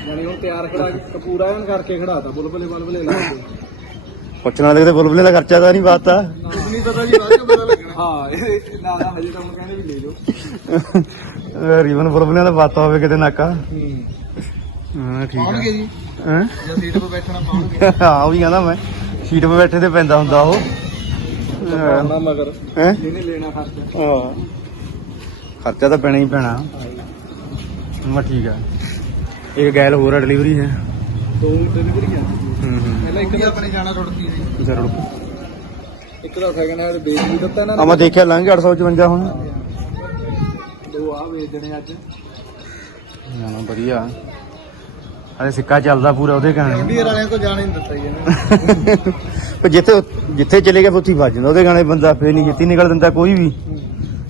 Speaker 5: ਯਾਨੀ ਹੁਣ ਤਿਆਰ ਖੜਾ ਕਪੂਰਾ ਐਨ ਕਰਕੇ ਖੜਾਤਾ ਬੁਲਬਲੇ ਬੁਲਬਲੇ ਲਾ ਕੇ।
Speaker 2: ਪੁੱਛਣ ਵਾਲੇ ਤੇ ਬੁਲਬੁਲੇ ਦਾ ਖਰਚਾ ਤਾਂ ਨਹੀਂ ਬਾਤਾ
Speaker 5: ਨਹੀਂ ਪਤਾ ਜੀ ਬਾਅਦ ਚ ਪਤਾ ਲੱਗਣਾ। ਹਾਂ ਇਹ ਨਾ ਨਾ ਹਜੇ ਤਾਂ ਹੁਣ ਕਹਿੰਦੇ ਵੀ ਲੈ ਜਾਓ
Speaker 2: ਰੀਵਨ ਬੁਲਬੁਲਿਆਂ ਦਾ ਬਾਤਾ ਹੋਵੇ ਕਿਤੇ ਨਾਕਾ।
Speaker 5: ਹੂੰ।
Speaker 2: ਹਾਂ ਠੀਕ
Speaker 5: ਪਾਉਣਗੇ
Speaker 2: ਆ
Speaker 5: ਜੀ।
Speaker 2: ਹੈਂ?
Speaker 5: ਜਾਂ ਸੀਟ 'ਤੇ ਬੈਠਣਾ ਪਾਉਣਗੇ। [laughs]
Speaker 2: ਹਾਂ ਉਹ ਵੀ ਕਹਿੰਦਾ ਮੈਂ। ਸੀਟ 'ਤੇ ਬੈਠੇ ਤੇ ਪੈਂਦਾ ਹੁੰਦਾ ਉਹ।
Speaker 5: ਨਾ ਮਗਰ।
Speaker 2: ਹੈ?
Speaker 5: ਜਿਹਨੇ ਲੈਣਾ ਖਰਚਾ।
Speaker 2: ਹਾਂ। ਖਰਚਾ ਤਾਂ ਪੈਣਾ ਹੀ ਪੈਣਾ। ਮੈਂ ਠੀਕ ਆ। ਇੱਕ ਗੈਲ ਹੋਰ ਆ ਡਿਲੀਵਰੀ ਹੈ।
Speaker 5: ਦੋ ਡਿਲੀਵਰੀ ਆ।
Speaker 2: ਹੂੰ ਹੂੰ।
Speaker 5: ਪਹਿਲਾਂ ਇੱਕ ਤਾਂ ਆਪਣੇ ਜਾਣਾ ਰੁੜਦੀ ਸੀ
Speaker 2: ਜ਼ਰੂਰ।
Speaker 5: ਇੱਕ ਤਾਂ ਸੈਕਿੰਡ ਹੈਂਡ ਵੇਚ ਵੀ ਦਿੱਤਾ ਇਹਨਾਂ
Speaker 2: ਆ ਮੈਂ ਦੇਖਿਆ ਲੰਘ 855 ਹੁਣ।
Speaker 5: ਦੋ ਆ ਵੇਚਣੇ ਅੱਜ।
Speaker 2: ਨਾ ਨਾ ਵਧੀਆ। ਅਰੇ ਸਿੱਕਾ ਚੱਲਦਾ ਪੂਰਾ ਉਹਦੇ ਗਾਣੇ
Speaker 5: ਇੰਡੀਅਰ ਵਾਲਿਆਂ ਤੋਂ ਜਾਣ ਹੀ ਨਹੀਂ ਦਿੱਤਾ ਜੀ ਇਹਨਾਂ। [laughs]
Speaker 2: ਪਰ ਜਿੱਥੇ ਜਿੱਥੇ ਚਲੇ ਗਿਆ ਉੱਥੇ ਹੀ ਵੱਜ ਜਾਂਦਾ। ਉਹਦੇ ਗਾਣੇ ਬੰਦਾ ਫੇਰ ਨਹੀਂ ਜਿੱਤੀ ਨਿਕਲ ਦਿੰਦਾ ਕੋਈ ਵੀ।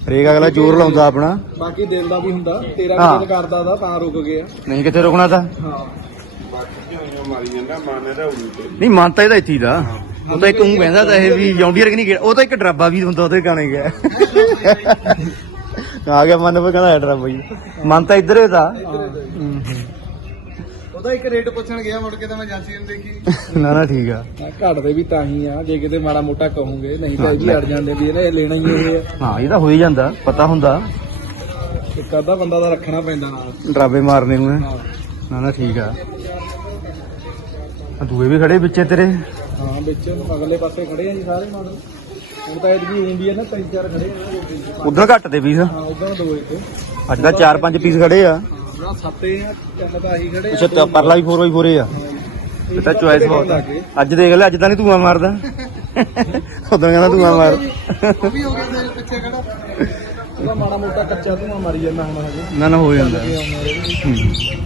Speaker 2: ਹਰੇਕ ਅਗਲਾ ਜ਼ੋਰ ਲਾਉਂਦਾ ਆਪਣਾ।
Speaker 5: ਬਾਕੀ ਦਿਲ ਦਾ ਵੀ ਹੁੰਦਾ। ਤੇਰਾ
Speaker 2: ਹਾਂ।
Speaker 5: ਵੀ ਦਿਲ ਕਰਦਾ ਦਾ ਤਾਂ ਰੁਕ ਗਿਆ।
Speaker 2: ਨਹੀਂ ਕਿੱਥੇ ਰੁਕਣਾ ਤਾਂ?
Speaker 5: ਹਾਂ।
Speaker 2: ਨਹੀਂ ਮਨ ਤਾਂ ਇਹਦਾ ਇੱਥੇ ਹੀ ਦਾ। ਉਹ ਤਾਂ ਇੱਕ ਉਹ ਕਹਿੰਦਾ ਤਾਂ ਇਹ ਵੀ ਜੌਂਡੀਅਰ ਕਿ ਨਹੀਂ ਗਿਆ ਉਹ ਤਾਂ ਇੱਕ ਡਰਾਬਾ ਵੀ ਹੁੰਦਾ ਉਹਦੇ ਗਾਣੇ ਗਿਆ। [laughs] ਆ ਗਿਆ ਮਨ ਪੇ ਕਹਿੰਦਾ ਡਰਾਬਾ ਜੀ ਮਨ ਤਾਂ ਇੱਧਰ ਹੀ ਦਾ।
Speaker 5: ਉਹਦਾ ਇੱਕ ਰੇਟ ਪੁੱਛਣ ਗਿਆ ਮੁੜ ਕੇ ਤਾਂ ਮੈਂ ਜਾਂਸੀ ਨੂੰ ਦੇਖੀ। [laughs]
Speaker 2: ਨਾ ਨਾ ਠੀਕ ਆ।
Speaker 5: ਘਟਦੇ ਵੀ ਤਾਂ ਹੀ ਆ ਜੇ ਕਿਤੇ ਮਾੜਾ ਮੋਟਾ ਕਹੋਗੇ ਨਹੀਂ ਤਾਂ ਇਹ ਵੀ ਅੜ ਜਾਂਦੇ ਵੀ ਇਹਨੇ ਲੈਣਾ ਹੀ ਇਹ ਆ।
Speaker 2: ਹਾਂ ਇਹ ਤਾਂ ਹੋ ਹੀ ਜਾਂਦਾ ਪਤਾ ਹੁੰਦਾ।
Speaker 5: ਇੱਕ ਅੱਧਾ ਬੰਦਾ ਤਾਂ ਰੱਖਣਾ ਪੈਂਦਾ ਨਾਲ।
Speaker 2: ਡਰਾਬੇ ਮਾਰਨੇ ਨੂੰ ਹੈ। ਨਾ ਨਾ ਠੀਕ ਆ। ਆ ਦੂਏ ਵੀ ਖੜੇ ਵਿੱਚੇ ਤੇਰੇ।
Speaker 5: ਹਾਂ ਵਿੱਚ ਅਗਲੇ ਪਾਸੇ ਖੜੇ ਆ ਜੀ ਸਾਰੇ ਮਾਡਲ। ਹੁਣ ਤਾਂ ਇਹਦੀ ਹੁੰਦੀ ਹੈ ਨਾ ਤਿੰਨ ਚਾਰ ਖੜੇ ਆ
Speaker 2: ਉਧਰ ਘੱਟ ਤੇ ਪੀਸ।
Speaker 5: ਹਾਂ ਉਧਰ ਦੋ ਇੱਕ।
Speaker 2: ਅੱਜ ਤਾਂ 4-5 ਪੀਸ ਖੜੇ ਆ।
Speaker 5: ਹਾਂ ਸੱਤੇ ਆ ਚੱਲ ਤਾਂ ਆਹੀ ਖੜੇ
Speaker 2: ਅੱਛਾ ਤਾਂ ਪਰਲਾ ਵੀ 4x4 ਆ। ਇਹ ਤਾਂ ਚੁਆਇਸ ਬਹੁਤ ਆ। ਅੱਜ ਦੇਖ ਲੈ ਅੱਜ ਤਾਂ ਨਹੀਂ ਧੂਆਂ ਮਾਰਦਾ। ਉਦੋਂ ਕਹਿੰਦਾ ਧੂਆਂ ਮਾਰ।
Speaker 5: ਉਹ ਵੀ ਹੋ ਗਿਆ ਤੇਰੇ ਪਿੱਛੇ ਖੜਾ। ਉਹਦਾ ਮਾੜਾ ਮੋਟਾ ਕੱਚਾ ਧੂਆ ਮਾਰੀ ਜਾਂਦਾ ਹੁਣ ਹਜੇ।
Speaker 2: ਨਾ ਨਾ ਹੋ ਜਾਂਦਾ।
Speaker 5: ਇਹ ਆਉਣਾ ਰਹੇ
Speaker 2: ਹੂੰ।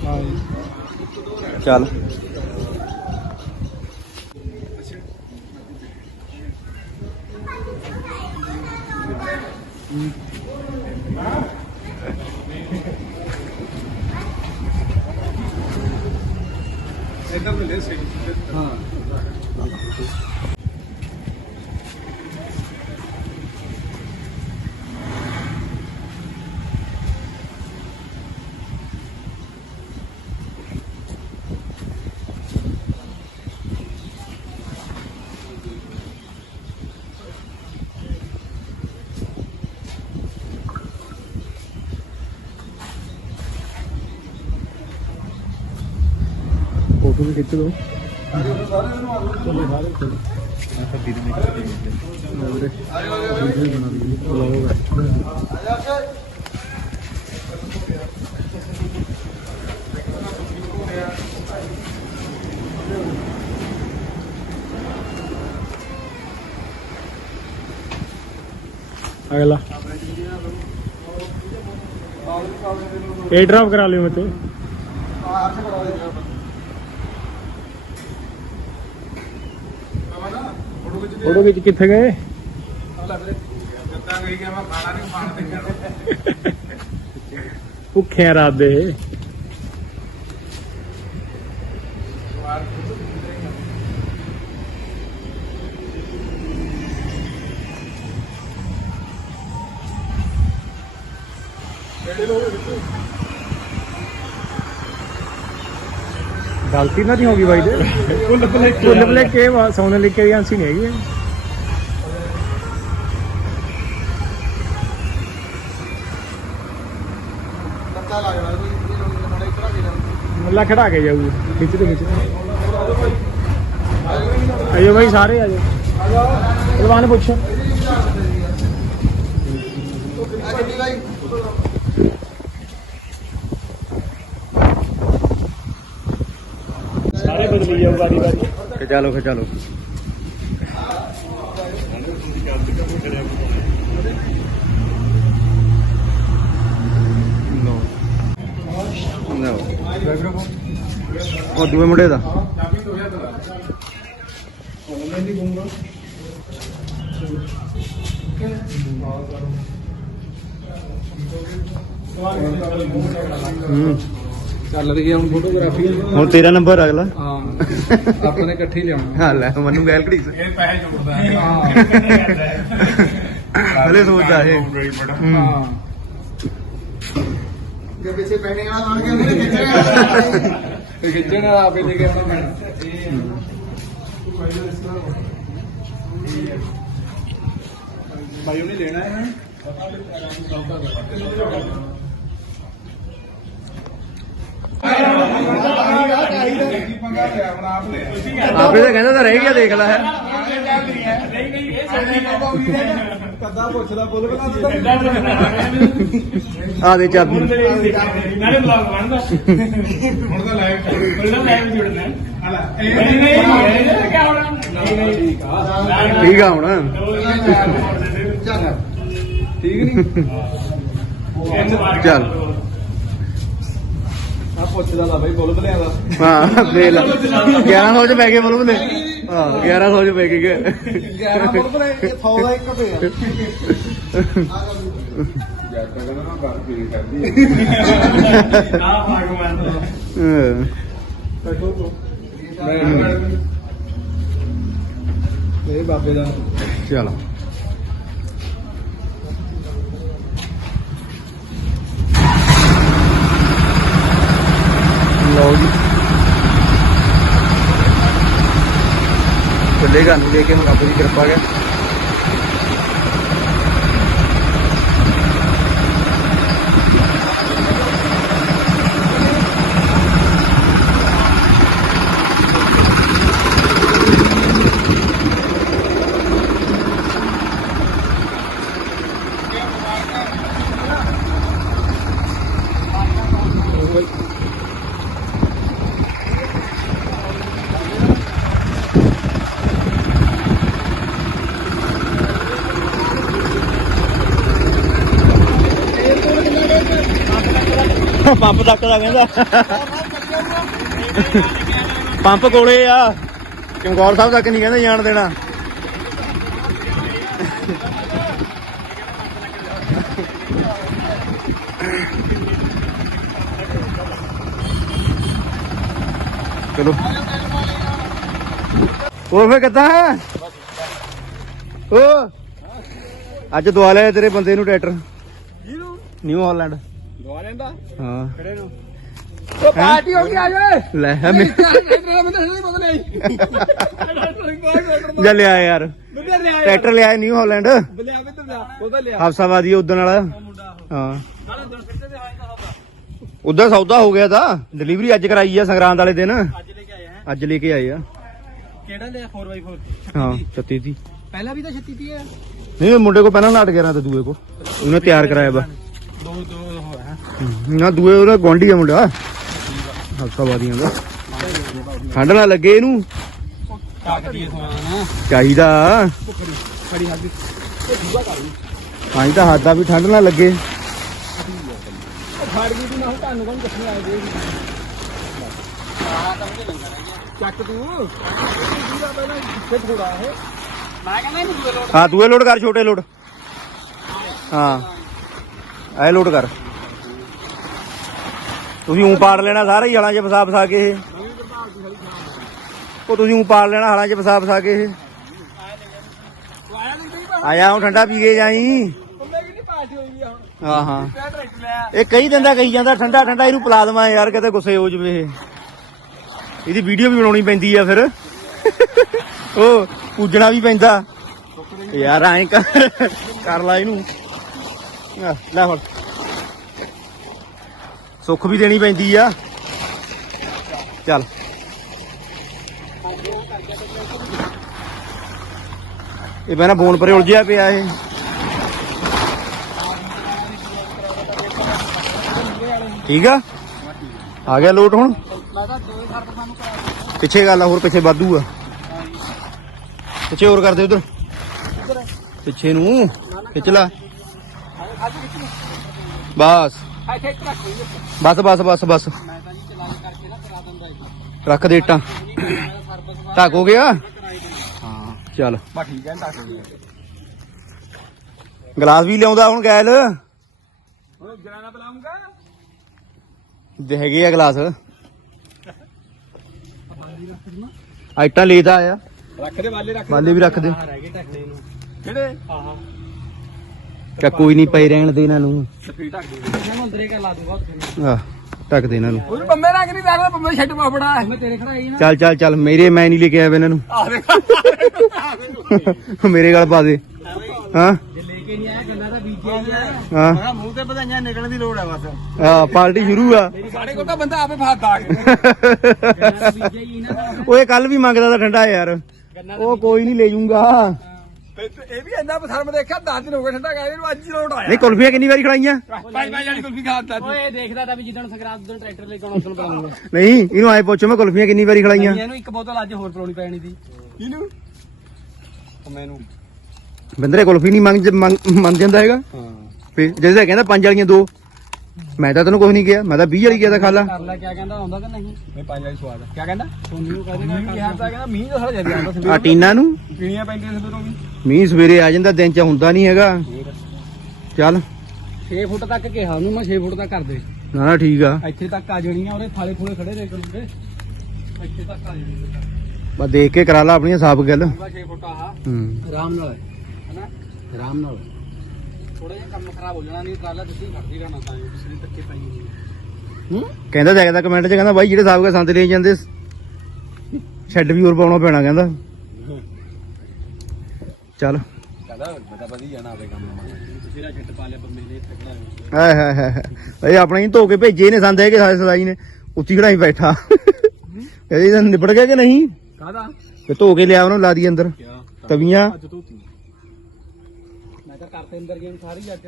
Speaker 5: ਹਾਂ। ਜੀ
Speaker 2: ਚੱਲ।
Speaker 5: ਇਦਾਂ ਮਿਲੇ ਸੀ
Speaker 7: ਖਿੱਚ ਦੋ। ਅਗਲਾ। ਇਹ ਡ੍ਰੌਪ ਕਰਾ ਲਿਓ ਮਤੇ ਫੋਟੋ ਵਿੱਚ ਕਿੱਥੇ ਗਏ? ਭੁੱਖੇ ਰਾਤ ਦੇ ਗਲਤੀ ਨਾ ਦੀ ਹੋਗੀ ਬਾਈ ਦੇ ਕੁੱਲ ਪਲੇ ਕੁੱਲ ਪਲੇ ਕੇ ਸੋਨੇ ਲਿਖ ਕੇ ਆਂਸੀ ਨਹੀਂ ਹੈਗੀ। ਇਹ। ਮੱਲਾ ਖੜਾ ਕੇ ਜਾਊ। ਖਿੱਚ ਤੇ ਖਿੱਚ ਆਇਓ ਭਾਈ ਸਾਰੇ ਆਜੋ ਪਹਿਲਵਾਨ ਪੁੱਛ। ਸਾਰੇ ਬਦਲੀ ਜਾਓ ਵਾਰੀ ਵਾਰੀ
Speaker 2: ਕਿ ਚਲੋ ਕਿ ਲਓ। ਉਹ ਦੂਏ ਮੁੰਡੇ ਦਾ। ਹੂੰ।
Speaker 5: ਚੱਲ ਰਹੀ ਹੈ ਹੁਣ ਫੋਟੋਗ੍ਰਾਫੀ
Speaker 2: ਹੁਣ ਤੇਰਾ ਨੰਬਰ ਅਗਲਾ।
Speaker 5: ਹਾਂ। ਆਪਾਂ ਨੇ ਇਕੱਠੇ ਲਿਆਉਣਾ।
Speaker 2: ਹਾਂ ਲੈ ਮੈਨੂੰ ਗੈਲ ਘੜੀ
Speaker 7: ਇਹ ਪੈਸੇ ਜੋੜਦਾ। ਹੈ।
Speaker 2: ਹਲੇ ਸੋਚਦਾ ਇਹ। ਹੂੰ।
Speaker 5: ਹਾਂ
Speaker 2: ਜੇ ਪਿੱਛੇ ਪੈਣੇ ਵਾਲਾ ਬਣ ਕੇ ਉਹਨੇ ਖਿੱਚਿਆ
Speaker 5: ਤੇ ਖਿੱਚਣ ਵਾਲਾ ਆਪੇ ਲੈ ਕੇ ਆਉਣਾ ਪੈਣਾ
Speaker 7: ਭਾਈ ਉਹਨੇ ਲੈਣਾ ਹੈ
Speaker 2: ਆਪੇ ਤਾਂ ਕਹਿੰਦਾ ਤਾਂ ਰਹਿ ਗਿਆ ਦੇਖ ਲੈ ਹੈ
Speaker 7: ਨਹੀਂ ਨਹੀਂ ਇਹ ਸੱਚੀ
Speaker 5: ਕੱਦਾ ਪੁੱਛਦਾ ਬੋਲ
Speaker 2: ਆ ਦੇ ਚਾਬੀ।
Speaker 7: ਨਾਲੇ ਬਲੌਗ ਬਣਦਾ। ਹੁਣ ਤਾਂ ਲਾਈਵ ਹੁਣ ਤਾਂ ਲਾਈਵ ਜੁੜਨਾ ਹਲਾ ਨਹੀਂ ਨਹੀਂ ਇਹ ਕਿਆ ਹੋਣਾ? ਨਹੀਂ ਨਹੀਂ ਠੀਕ ਆ।
Speaker 2: ਠੀਕ ਆ ਹੁਣ।
Speaker 5: ਠੀਕ ਨਹੀਂ?
Speaker 2: ਚੱਲ।
Speaker 5: ਆ ਪੁੱਛਦਾ ਲਾ ਬਾਈ ਬੋਲ ਬਲਿਆ ਦਾ
Speaker 2: ਹਾਂ ਦੇ ਲੈ। 1100 ਚ ਪੈ ਗਏ ਬੋਲ ਬਲੇ ਹਾਂ 1100 ਚ ਪੈ ਗਏ
Speaker 5: 11 ਬੋਲ ਬਲੇ 100 ਦਾ ਇੱਕ ਪਿਆ
Speaker 7: ਨਾ ਭਗਵਾਨ
Speaker 2: ਹਾਂ।
Speaker 5: ਇਹ ਬਾਬੇ ਦਾ।
Speaker 2: ਚਲੋ। ਲਓ ਜੀ। ਚੱਲੇਗਾ ਨੂੰ ਲੈ ਕੇ ਹੁਣ ਰੱਬ ਕਿਰਪਾ ਹੈ ਪੰਪ ਤੱਕ ਦਾ ਕਹਿੰਦਾ। ਪੰਪ ਕੋਲੇ ਆ। ਚਮਕੌਰ ਸਾਹਿਬ ਤੱਕ ਨਹੀਂ ਕਹਿੰਦੇ ਜਾਣ ਦੇਣਾ। ਚਲੋ। ਹੋਰ ਫੇ ਕਿੱਦਾਂ ਹੈ? ਓ ਅੱਜ ਦਵਾ ਲਿਆ ਤੇਰੇ ਬੰਦੇ ਨੂੰ ਟਰੈਕਟਰ। New Holland.
Speaker 5: ਲੈਂਦਾ।
Speaker 2: ਹਾਂ।
Speaker 5: ਖੜੇ ਨੂੰ ਉਹ ਪਾਰਟੀ ਗਈ ਆ ਜਾ
Speaker 2: ਲੈ ਮੈਂ ਜਾ ਲਿਆ ਯਾਰ। ਟਰੈਕਟਰ ਲਿਆ ਨਿਊ ਹਾਲੈਂਡ। ਵਾਲਾ। ਉਦਾਂ ਸੌਦਾ? ਹੋ ਗਿਆ ਤਾਂ। ਡਿਲੀਵਰੀ ਅੱਜ ਕਰਾਈ ਆ ਸੰਗਰਾਂਦ ਵਾਲੇ ਦਿਨ।
Speaker 4: ਅੱਜ ਲੈ ਕੇ ਆਇਆ
Speaker 2: ਅੱਜ ਲੈ ਕੇ ਆਏ ਆ।
Speaker 4: ਕਿਹੜਾ ਲਿਆ 4x4
Speaker 2: ਹਾਂ 36 ਦੀ।
Speaker 4: ਪਹਿਲਾਂ ਵੀ ਤਾਂ 36 ਦੀ ਹੈ
Speaker 2: ਨਹੀਂ ਮੁੰਡੇ ਕੋ ਪਹਿਲਾਂ ਨਾਟ ਗਿਆ ਤੇ ਦੂਏ ਕੋ ਉਹਨੇ ਤਿਆਰ ਕਰਾਇਆ ਵਾ।
Speaker 4: ਦੋ ਦੋ ਹੋਇਆ
Speaker 2: ਨਾ ਦੂਏ ਉਹਦਾ ਗਵਾਂਢੀ ਆ ਮੁੰਡਾ। ਹਫਤਾਵਾਦੀਆਂ ਦਾ। ਠੰਡ ਨਾ ਲੱਗੇ ਇਹਨੂੰ।
Speaker 4: ਤਾਕਤੀ
Speaker 2: ਚਾਹੀਦਾ ਤਾਂ ਹੀ ਤਾਂ ਹੱਥ ਵੀ ਠੰਡ ਨਾ ਲੱਗੇ।
Speaker 4: ਫੜ ਗਈ ਤੂੰ ਨਾ ਤੁਹਾਨੂੰ ਕੋਣ ਕਿੱਥੇ ਆਏ ਦੇ ਚੱਕ ਤੂੰ ਦੂਏ ਲੋਟ
Speaker 2: ਹਾਂ, ਦੂਏ ਲੋਡ ਕਰ, ਛੋਟੇ ਲੋਡ। ਹਾਂ ਐ ਲੋਡ ਕਰ। ਤੁਸੀਂ ਉਂ ਪਾੜ ਲੈਣਾ ਸਾਰਾ ਹੀ ਹਲਾਂ 'ਚ ਫਸਾ ਫਸਾ ਕੇ ਇਹ। ਉਹ ਤੁਸੀਂ ਉਂ ਪਾੜ ਲੈਣਾ ਹਲਾਂ 'ਚ ਫਸਾ ਫਸਾ ਕੇ ਇਹ। ਆਇਆ ਹੁਣ ਠੰਡਾ ਪੀ ਕੇ ਜਾਈ। ਹਾਂ ਹਾਂ। ਇਹ ਕਈ ਦਿਨ ਕਹੀ ਜਾਂਦਾ, ਠੰਡਾ ਠੰਡਾ ਇਹਨੂੰ ਪਿਲਾ ਦੇਵਾਂ ਯਾਰ, ਕਿਤੇ ਗੁੱਸੇ ਹੋ ਜਵੇ ਇਹ। ਇਹਦੀ ਵੀਡੀਓ ਵੀ ਬਣਾਉਣੀ ਪੈਂਦੀ ਆ ਫਿਰ। ਉਹ ਪੂਜਣਾ ਵੀ ਪੈਂਦਾ। ਯਾਰ ਐਂ ਕਰ ਕਰ ਲਾ ਇਹਨੂੰ। ਲੈ ਹੁਣ। ਸੁੱਖ ਵੀ ਦੇਣੀ ਪੈਂਦੀ ਆ। ਚੱਲ। ਇਹ ਮੈਂ ਨਾ ਬੋਨ ਪਰੇ ਉਲਝਿਆ ਪਿਆ ਇਹ। ਠੀਕ ਆ? ਆ ਗਿਆ ਲੋਟ ਹੁਣ? ਪਿੱਛੇ ਗੱਲ ਆ, ਹੋਰ ਪਿੱਛੇ ਵਾਧੂ ਆ। ਪਿੱਛੇ ਹੋਰ ਕਰਦੇ ਉਧਰ। ਪਿੱਛੇ ਨੂੰ ਖਿੱਚ ਲਾ। ਬਸ।
Speaker 4: ਇੱਥੇ ਇੱਕ ਰੱਖ ਲਈ
Speaker 2: ਬਸ ਬਸ ਬਸ ਬਸ।
Speaker 4: ਮੈਂ ਤਾਂ ਜੀ ਚਲਾਈ ਕਰਕੇ ਨਾ ਕਰਾ ਦਿੰਦਾ ਇਹ
Speaker 2: ਰੱਖ ਦੇ ਇੱਟਾਂ।
Speaker 4: ਸਰਵਿਸ
Speaker 2: ਢੱਕ ਹੋ ਗਿਆ?
Speaker 4: ਕਰਾਈ ਦਿੰਦਾ
Speaker 2: ਹਾਂ ਚੱਲ।
Speaker 4: ਬਾ ਠੀਕ ਹੈ ਦੱਸ ਦੇ
Speaker 2: ਗਲਾਸ ਵੀ ਲਿਆਉਂਦਾ ਹੁਣ ਗੈਲ।
Speaker 4: ਉਹ ਜਰਾਨਾ ਬੁਲਾਉਂਗਾ
Speaker 2: ਦੇ ਹੈਗੇ ਆ ਗਲਾਸ। ਆ ਇੱਟਾਂ ਲੇਦਾ ਆਇਆ
Speaker 4: ਰੱਖ ਦੇ ਵਾਲੇ ਰੱਖ
Speaker 2: ਵਾਲੇ ਵੀ ਰੱਖ ਦੇ।
Speaker 4: ਰਹਿ ਗਏ ਢੱਕਣੇ ਨੂੰ। ਕਿਹੜੇ? ਆਹਾ
Speaker 2: ਕਿਆ ਕੋਈ ਨਹੀਂ ਪਈ ਰਹਿਣ ਦੇ ਇਹਨਾਂ ਨੂੰ।
Speaker 4: ਢੱਕ ਦੇ ਮੈਂ ਅੰਦਰੇ ਕਰ ਲਾ ਦੂੰਗਾ ਉੱਥੇ
Speaker 2: ਆ ਢੱਕ ਦੇ ਇਹਨਾਂ ਨੂੰ।
Speaker 4: ਉਹ ਬੰਬੇ ਰੱਖ ਨਹੀਂ ਦੱਸਦਾ ਬੰਬੇ ਛੱਡ ਪਾ ਬੜਾ ਮੈਂ ਤੇਰੇ ਖੜਾਈ ਨਾ।
Speaker 2: ਚੱਲ ਚੱਲ ਚੱਲ ਮੇਰੇ ਮੈਂ ਨਹੀਂ ਲੈ ਕੇ ਆਇਆ ਇਹਨਾਂ ਨੂੰ।
Speaker 4: ਆ
Speaker 2: ਮੇਰੇ ਗੱਲ ਪਾ ਦੇ। ਹਾਂ?
Speaker 4: ਜੇ ਲੈ ਕੇ ਨਹੀਂ ਆਇਆ ਗੱਲਾਂ ਤਾਂ ਬੀਜਿਆ ਹੀ ਆ।
Speaker 2: ਹਾਂ।
Speaker 4: ਮੈਂ ਮੂੰਹ ਤੇ ਵਧਾਈਆਂ ਨਿਕਲਣ ਦੀ ਲੋੜ ਆ ਬਸ।
Speaker 2: ਪਾਰਟੀ ਸ਼ੁਰੂ ਆ।
Speaker 4: ਸਾਡੇ ਕੋਲ ਤਾਂ ਬੰਦਾ ਆਪੇ ਫਾਦਾ
Speaker 2: ਓਏ ਕੱਲ ਵੀ ਮੰਗਦਾ ਤਾਂ ਠੰਡਾ ਯਾਰ। ਉਹ ਕੋਈ ਨਹੀਂ ਲੈ ਜੂੰਗਾ।
Speaker 4: ਇਹ ਵੀ ਇੰਨਾ ਪਸਰਮ ਦੇਖਿਆ 10 ਦਿਨ ਹੋ ਗਏ ਠੰਡਾ ਗਾਇਆ ਇਹਨੂੰ ਅੱਜ ਹੀ ਲੋਟ ਆਇਆ।
Speaker 2: ਨਹੀਂ ਕੁਲਫੀਆਂ ਕਿੰਨੀ ਵਾਰੀ ਖੜਾਈਆਂ?
Speaker 4: ਭਾਈ ਭਾਈ ਵਾਲੀ ਕੁਲਫੀ ਖਾਦਾ ਓਏ ਦੇਖਦਾ ਤਾਂ ਵੀ ਜਿੱਦਣ ਸੰਗਰਾਂਦ ਉਦੋਂ ਟਰੈਕਟਰ ਲੈ ਕੇ ਆਉਣਾ ਉਦੋਂ ਬੁਲਾਉਂਗਾ
Speaker 2: ਨਹੀਂ ਇਹਨੂੰ ਆਏ ਪੁੱਛੋ ਮੈਂ ਕੁਲਫੀਆਂ ਕਿੰਨੀ ਵਾਰੀ ਖੜਾਈਆਂ?
Speaker 4: ਇਹਨੂੰ ਇੱਕ ਬੋਤਲ ਅੱਜ ਹੋਰ ਪਲਾਉਣੀ ਪੈਣੀ ਸੀ। ਇਹਨੂੰ ਮੈਨੂੰ।
Speaker 2: ਬਿੰਦਰੇ ਕੁਲਫੀ ਨਹੀਂ ਮੰਗ ਮੰਗ- ਮੰਨ ਜਾਂਦਾ ਹੈਗਾ?
Speaker 4: ਹਾਂ।
Speaker 2: ਫੇ ਜਿਹਦਾ ਕਹਿੰਦਾ ਪੰਜ ਵਾਲੀਆਂ ਦੋ। ਮੈਂ ਤਾਂ ਤੈਨੂੰ ਕੁਝ ਨਹੀਂ ਕਿਹਾ ਮੈਂ ਤਾਂ 20 ਵਾਲੀ ਕਿਹਾ ਤਾਂ ਖਾ ਲਾ।
Speaker 4: ਕਰ ਲੈ ਕਿਆ ਕਹਿੰਦਾ ਆਉਂਦਾ ਕਿ ਨਹੀਂ? ਮੈਂ ਪੰਜ ਵਾਲੀ ਸਵਾਦ ਕਿਆ ਕਹਿੰਦਾ? ਸੋਨੀ ਨੂੰ ਕਹਿੰਦਾ ਕਿਹਾ ਤਾਂ ਕਹਿੰਦਾ ਮੀਂਹ ਦਾ ਸਾਰਾ ਜਲਦੀ ਆਉਂਦਾ
Speaker 2: ਆ ਟੀਨਾ ਨੂੰ?
Speaker 4: ਪੀਣੀਆਂ ਪੈਂਦੀਆਂ ਸੀ ਤੋਂ ਵੀ।
Speaker 2: ਮੀਂਹ ਸਵੇਰੇ ਆ ਜਾਂਦਾ ਦਿਨ ਚ ਹੁੰਦਾ ਨਹੀਂ ਹੈਗਾ। ਚੱਲ।
Speaker 4: 6 ਫੁੱਟ ਤੱਕ ਕਿਹਾ ਉਹਨੂੰ ਮੈਂ 6 ਫੁੱਟ ਤੱਕ ਕਰ ਦੇ।
Speaker 2: ਨਾ ਨਾ ਠੀਕ ਆ।
Speaker 4: ਇੱਥੇ ਤੱਕ ਆ ਜਾਣੀਆਂ ਉਹਦੇ ਥਾਲੇ ਥੋੜੇ ਖੜੇ ਰਹੇ ਕਰੂਗੇ ਇੱਥੇ ਤੱਕ ਆ ਜਾਣੀਆਂ।
Speaker 2: ਬਸ ਦੇਖ ਕੇ ਕਰਾ ਲਾ ਆਪਣੀਆਂ ਸਾਫ਼ ਗੱਲ।
Speaker 4: ਪੂਰਾ 6 ਫੁੱਟ ਆਹ
Speaker 2: ਹੂੰ।
Speaker 4: ਆਰਾਮ ਨਾਲ ਹੈਨਾ? ਆਰਾਮ ਨਾਲ। ਥੋੜਾ ਜਿਹਾ ਕੰਮ ਖਰਾਬ ਹੋ ਜਾਣਾ ਨਹੀਂ ਟਰਾਲਾ ਤੁਸੀਂ ਖੜਦੀ ਰਹਿਣਾ ਤਾਂ ਤੁਸੀਂ ਧੱਕੇ ਪਾਈ ਹੋਈ ਹੂੰ?
Speaker 2: ਕਹਿੰਦਾ ਜਾਗਦਾ ਕਮੈਂਟ 'ਚ ਕਹਿੰਦਾ ਬਾਈ ਜਿਹੜੇ ਸਾਫ਼ ਕੇ ਸੰਦ ਲੈ ਜਾਂਦੇ ਸ਼ੈੱਡ ਵੀ ਹੋਰ ਪਾਉਣਾ ਪੈਣਾ ਕਹਿੰਦਾ। ਚੱਲ।
Speaker 4: ਕਹਿੰਦਾ ਬਤਾ ਵਧੀਆ ਨਾ ਆਵੇ ਕੰਮ ਤੁਸੀਂ ਨਾ ਛੱਟ ਪਾ ਲਿਆ ਨੇ ਇੱਥੇ ਖੜਾ
Speaker 2: ਹਾਏ ਹਾਏ ਹਾਏ। ਇਹ ਆਪਣੇ ਹੀ ਧੋ ਕੇ ਭੇਜੇ ਨੇ ਸੰਦ ਹੈਗੇ ਸਾਰੇ ਸਦਾਈ ਨੇ ਉੱਚੀ ਖੜਾਈ ਬੈਠਾ। ਇਹਦੀ ਨਿਬੜ ਗਿਆ ਕਿ ਨਹੀਂ?
Speaker 4: ਕਾਹਦਾ?
Speaker 2: ਤੇ ਧੋ ਕੇ ਲਿਆ ਉਹਨੂੰ ਲਾ ਦੀ ਅੰਦਰ। ਤਵੀਆਂ।
Speaker 4: ਅੱਜ ਧੋਤੀ। ਅੰਦਰ ਗੇਮ ਸਾਰੀ ਅੱਜ।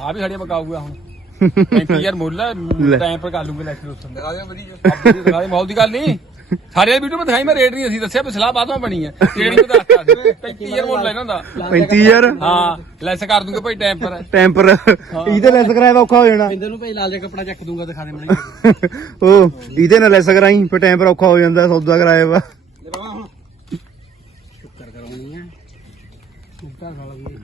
Speaker 4: ਆ ਵੀ ਸਾਡੀਆਂ ਪਕਾਊਗਾ ਹੁਣ। [laughs] 35000 ਮੁੱਲ
Speaker 2: ਲੈ।
Speaker 4: ਟਾਈਮ ਪਰ ਕਰ ਲੂਗੇ ਲੈਕਚਰ ਉਸ ਦਿਨ ਦਿਖਾ ਦੇ ਵਧੀਆ। ਦਿਖਾ ਦੇ ਮੌਲ ਦੀ ਗੱਲ ਨਹੀਂ। ਸਾਰੇ ਵੀਡੀਓ ਮੈਂ ਦਿਖਾਈ ਮੈਂ ਰੇਟ ਨਹੀਂ ਅਸੀਂ ਦੱਸਿਆ ਵੀ ਸਲਾਹ ਬਾਅਦੋਂ ਬਣੀ ਹੈ ਰੇਟ ਨਹੀਂ ਦੱਸਤਾ ਸੀ। [laughs] 35000 ਮੁੱਲ ਲੈਣਾ ਹੁੰਦਾ
Speaker 2: 35000
Speaker 4: ਹਾਂ ਲੈਸ ਕਰ ਦੂੰਗੇ ਭਾਈ ਟਾਈਮ ਪਰ।
Speaker 2: ਟੈਂਪਰ ਇਹਦੇ ਲੈਸ ਕਰਾਇਆ ਔਖਾ ਹੋ ਜਾਣਾ।
Speaker 4: ਪਿੰਦਰ ਨੂੰ ਭਾਈ ਲਾਲ ਜਿਹਾ ਕੱਪੜਾ ਚੱਕ ਦੂੰਗਾ ਦਿਖਾ ਦੇ ਮੈਨੂੰ। [laughs]
Speaker 2: ਉਹ ਇਹਦੇ ਨਾਲ ਲੈਸ ਕਰਾਈ ਫਿਰ ਟੈਂਪਰ ਔਖਾ ਹੋ ਜਾਂਦਾ ਸੌਦਾ ਕਰਾਇਆ ਵਾ।